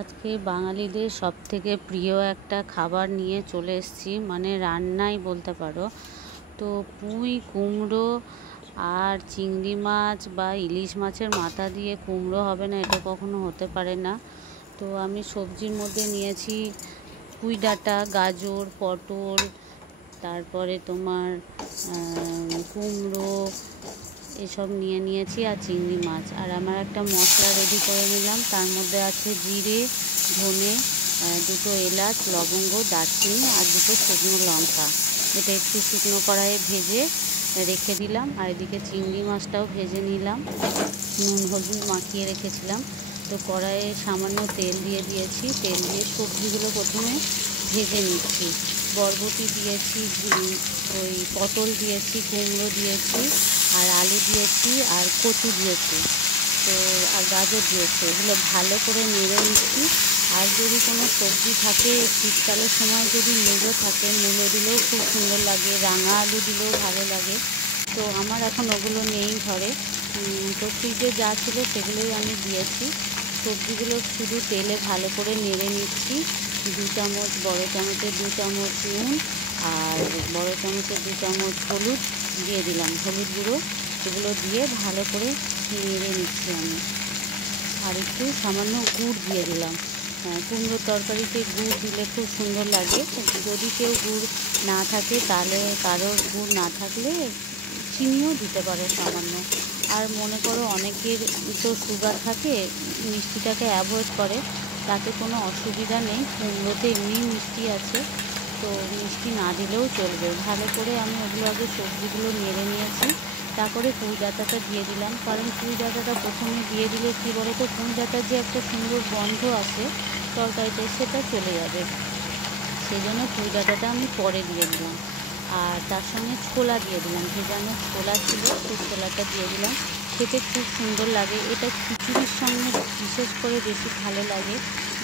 আজকে বাঙালিদের সবথেকে প্রিয় একটা খাবার নিয়ে চলে এসেছি, মানে রান্নাই বলতে পারো। তো পুঁই কুমড়ো আর চিংড়ি মাছ বা ইলিশ মাছের মাথা দিয়ে কুমড়ো হবে না, এটা কখনো হতে পারে না। তো আমি সবজির মধ্যে নিয়েছি পুঁই ডাঁটা, গাজর, পটল, তারপরে তোমার কুমড়ো, এসব নিয়েছি আর চিংড়ি মাছ। আর আমার একটা মশলা রেডি করে নিলাম, তার মধ্যে আছে জিরে, ধনে, দুটো এলাচ, লবঙ্গ, দারচিনি আর দুটো শুকনো লঙ্কা। এটা একটু শুকনো কড়াইয়ে ভেজে রেখে দিলাম। আর এদিকে চিংড়ি মাছটাও ভেজে নিলাম, নুন হলুদ মাখিয়ে রেখেছিলাম। তো কড়াইয়ে সামান্য তেল দিয়ে দিয়েছি, তেল দিয়ে সবজিগুলো প্রথমে ভেজে নিচ্ছি। বরবটি দিয়েছি, ওই পটল দিয়েছি, কুমড়ো দিয়েছি, আর আলু দিয়েছি, আর কচু দিয়েছি, তো আর গাজর দিয়েছি। এগুলো ভালো করে নেড়ে নিচ্ছি। আর যদি কোনো সবজি থাকে, শীতকালের সময় যদি মূলো থাকে, মূলো দিলেও খুব সুন্দর লাগে, রাঙা আলু দিলেও ভালো লাগে। তো আমার এখন ওগুলো নেই ঘরে, তো ফ্রিজে যা ছিল সেগুলোই আমি দিয়েছি। সবজিগুলো শুধু তেলে ভালো করে নেড়ে নিচ্ছি। 2 চামচ, বড় চামচের 2 চামচ নুন আর বড় চামচের 2 চামচ হলুদ দিয়ে দিলাম, হলুদ গুঁড়ো। এগুলো দিয়ে ভালো করে নেড়ে নিচ্ছি আমি। আর একটু সামান্য গুড় দিয়ে দিলাম। কুমড়োর তরকারিতে গুড় দিলে খুব সুন্দর লাগে। যদি কেউ গুড় না থাকে, তাহলে কারোর গুড় না থাকলে চিনিও দিতে পারে সামান্য। আর মনে করো অনেকের তো সুগার থাকে, মিষ্টিটাকে অ্যাভয়েড করে, তাতে কোনো অসুবিধা নেই। কুমড়োতে এমনি মিষ্টি আছে, তো মিষ্টি না দিলেও চলবে। ভালো করে আমি ওগুলো আগে সবজিগুলো নেড়ে নিয়েছি, তারপরে পুঁই ডাঁটাটা দিয়ে দিলাম। কারণ পুঁই ডাঁটাটা প্রথমে দিয়ে দিলে কী বলো তো, পুঁই ডাঁটার যে একটা সুন্দর গন্ধ আসে তরকারিতে, সেটা চলে যাবে। সেই জন্য পুঁই ডাঁটাটা আমি পরে দিয়ে দিলাম। আর তার সঙ্গে ছোলা দিয়ে দিলাম, ভেজানো ছোলা ছিল, সেই ছোলাটা দিয়ে দিলাম। খেতে খুব সুন্দর লাগে। এটা খিচুড়ির সঙ্গে বিশেষ করে বেশি ভালো লাগে।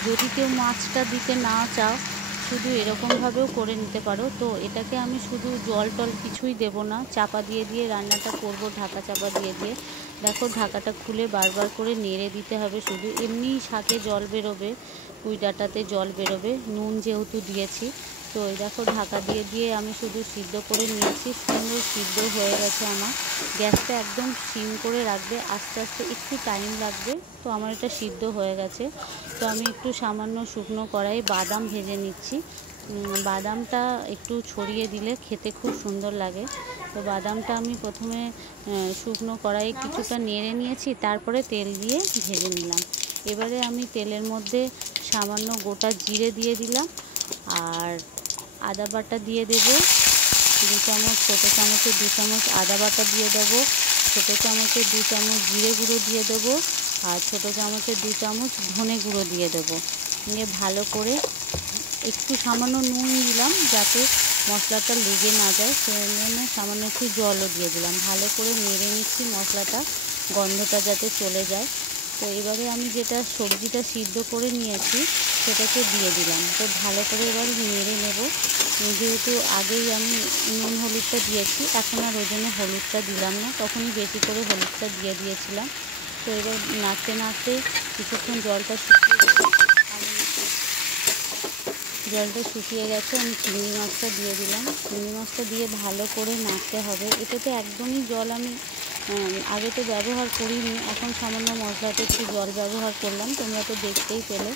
যদি কেউ মাছটা দিতে না চাও, শুধু এরকমভাবেও করে নিতে পারো। তো এটাকে আমি শুধু জল টল কিছুই দেব না, চাপা দিয়ে দিয়ে রান্নাটা করব, ঢাকা চাপা দিয়ে দিয়ে। দেখো ঢাকাটা খুলে বারবার করে নেড়ে দিতে হবে। শুধু এমনিই শাকে জল বেরোবে, পুঁই ডাঁটাতে জল বেরোবে, নুন যেহেতু দিয়েছি। তো এই দেখো ঢাকা দিয়ে দিয়ে আমি শুধু সিদ্ধ করে নিয়েছি। সুন্দর সিদ্ধ হয়ে গেছে আমার। গ্যাসটা একদম সিম করে রাখবে, আস্তে আস্তে একটু টাইম লাগবে। তো আমার এটা সিদ্ধ হয়ে গেছে। তো আমি একটু সামান্য শুকনো কড়াই বাদাম ভেজে নিচ্ছি। বাদামটা একটু ছড়িয়ে দিলে খেতে খুব সুন্দর লাগে। তো বাদামটা আমি প্রথমে শুকনো কড়াইয়ে কিছুটা নেড়ে নিয়েছি, তারপরে তেল দিয়ে ভেজে নিলাম। এবারে আমি তেলের মধ্যে সামান্য গোটা জিরে দিয়ে দিলাম, আর আদা বাটা দিয়ে দেবো 2 চামচ, ছোটো চামচে 2 চামচ আদা বাটা দিয়ে দেবো, ছোটো চামচে 2 চামচ জিরে গুঁড়ো দিয়ে দেবো, আর ছোটো চামচে 2 চামচ ধনে গুঁড়ো দিয়ে দেবো। নিয়ে ভালো করে একটু সামান্য নুন দিলাম, যাতে মশলাটা লেগে না যায়, সেজন্য সামান্য একটু জলও দিয়ে দিলাম। ভালো করে নেড়ে নিচ্ছি মশলাটা, গন্ধটা যাতে চলে যায়। তো এবারে আমি যেটা সবজিটা সিদ্ধ করে নিয়েছি সেটাকে দিয়ে দিলাম। তো ভালো করে এবার নেড়ে নেব। যেহেতু আগেই আমি নুন হলুদটা দিয়েছি, এখন আর ওই জন্য হলুদটা দিলাম না, তখনই বেশি করে হলুদটা দিয়ে দিয়েছিলাম। তো এবার নাড়তে নাড়তে কিছুক্ষণ জলটা শুকিয়ে গেছে, আমি চিংড়ি মাছটা দিয়ে দিলাম। চিংড়ি মাছটা দিয়ে ভালো করে নাড়তে হবে। এটাতে একদমই জল আমি আগে তো ব্যবহার করিনি, এখন সামান্য মশলাতে একটু জল ব্যবহার করলাম, তোমরা তো দেখতেই পেলে।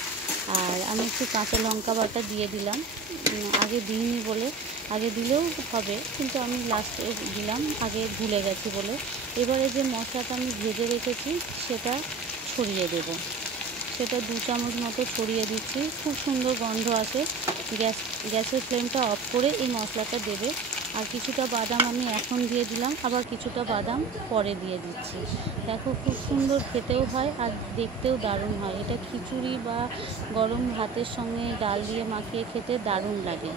আর আমি একটু কাঁচা লঙ্কা বাটা দিয়ে দিলাম, আগে দিইনি বলে, আগে দিলেও হবে, কিন্তু আমি লাস্টে দিলাম, আগে ভুলে গেছি বলে। এবারে যে মশলাটা আমি ভেজে রেখেছি সেটা ছড়িয়ে দেবো। সেটা 2 চামচ মতো ছড়িয়ে দিচ্ছি। খুব সুন্দর গন্ধ আসে। গ্যাসের ফ্লেমটা অফ করে এই মশলাটা দেবে। আর কিছুটা বাদাম আমি এখন দিয়ে দিলাম, আবার কিছুটা বাদাম পরে দিয়ে দিচ্ছি। দেখো খুব সুন্দর খেতেও হয় আর দেখতেও দারুণ হয়। এটা খিচুড়ি বা গরম ভাতের সঙ্গে ডাল দিয়ে মাখিয়ে খেতে দারুণ লাগে।